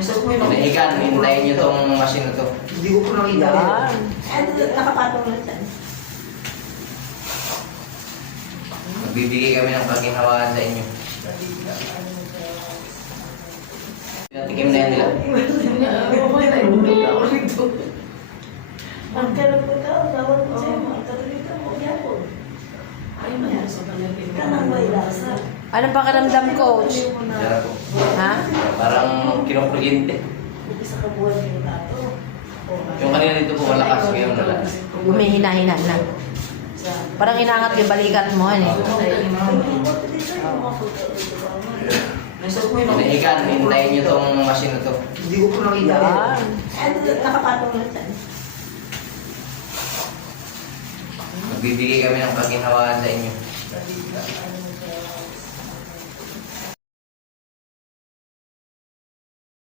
Pinahigan, hintayin nyo tong machine na to. Hindi ko po nakita. Yan. Nakapatong lang dyan. Magbibigay kami ng pagkinawahan sa inyo. Pinatikim na yan nila. Ang karoon po ka, gawin ko sa'yo, magtatulita mo, yapon. Kanang may lasa. Anong pakiramdam, coach? Dara po. Ha? Parang kinukuryente. Isa ka buwan yung tato. Yung kanina dito po malakas, ngayon wala. Humihina-hina na. Parang inangat yung balikat mo, ano eh. Pinahigan, hintayin nyo tong machine na to. Hindi ko po nakita. Yan. Nakapatong lang dyan. Magbibigay kami ng pagkinawahan sa inyo.